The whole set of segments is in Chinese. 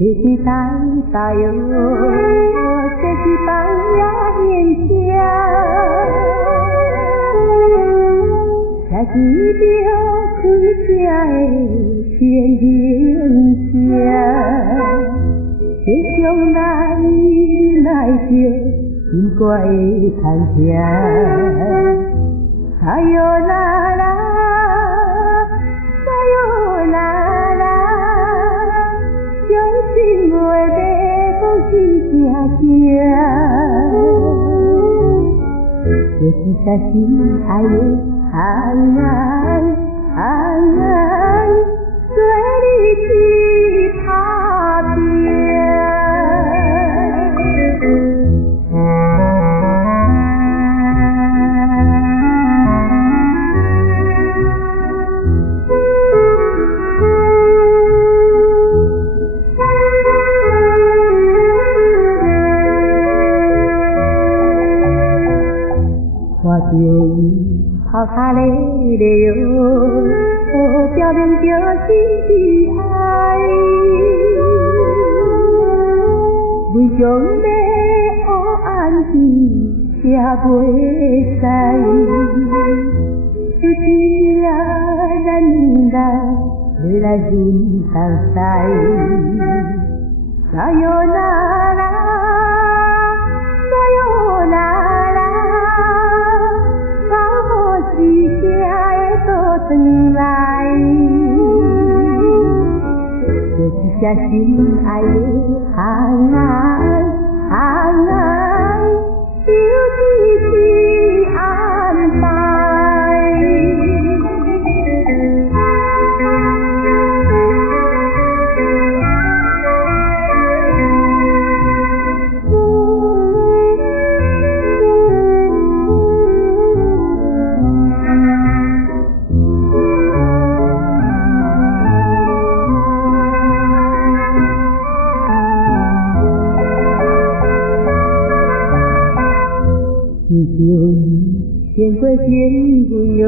一时在大哟，这是放呀现家，才知着开车的天灵声，这将来着心肝的牵扯，哎呦啦啦。心话要讲真正正，就是这心爱的红红红红，做你去打拼。看着伊头壳咧咧哟，表明就是爱，为将要黑暗去也袂使，有一日咱人回来分东西，加油啦啦，加油啦。回来，就是这心爱的红红红红，有一时安排。一见见过见过哟，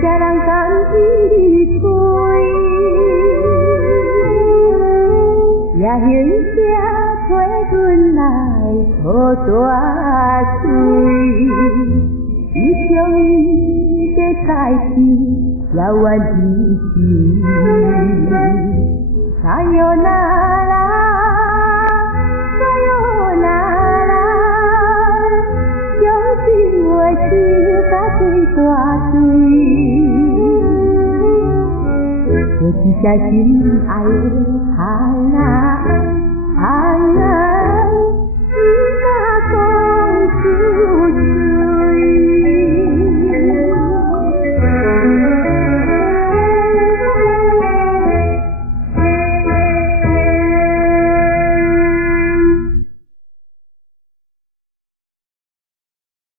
才人甘去吹，也现这吹转来好大水，伊将伊的代替遥远的心，哎呦啦啦。我心甲最大水，我只在心爱的海岸。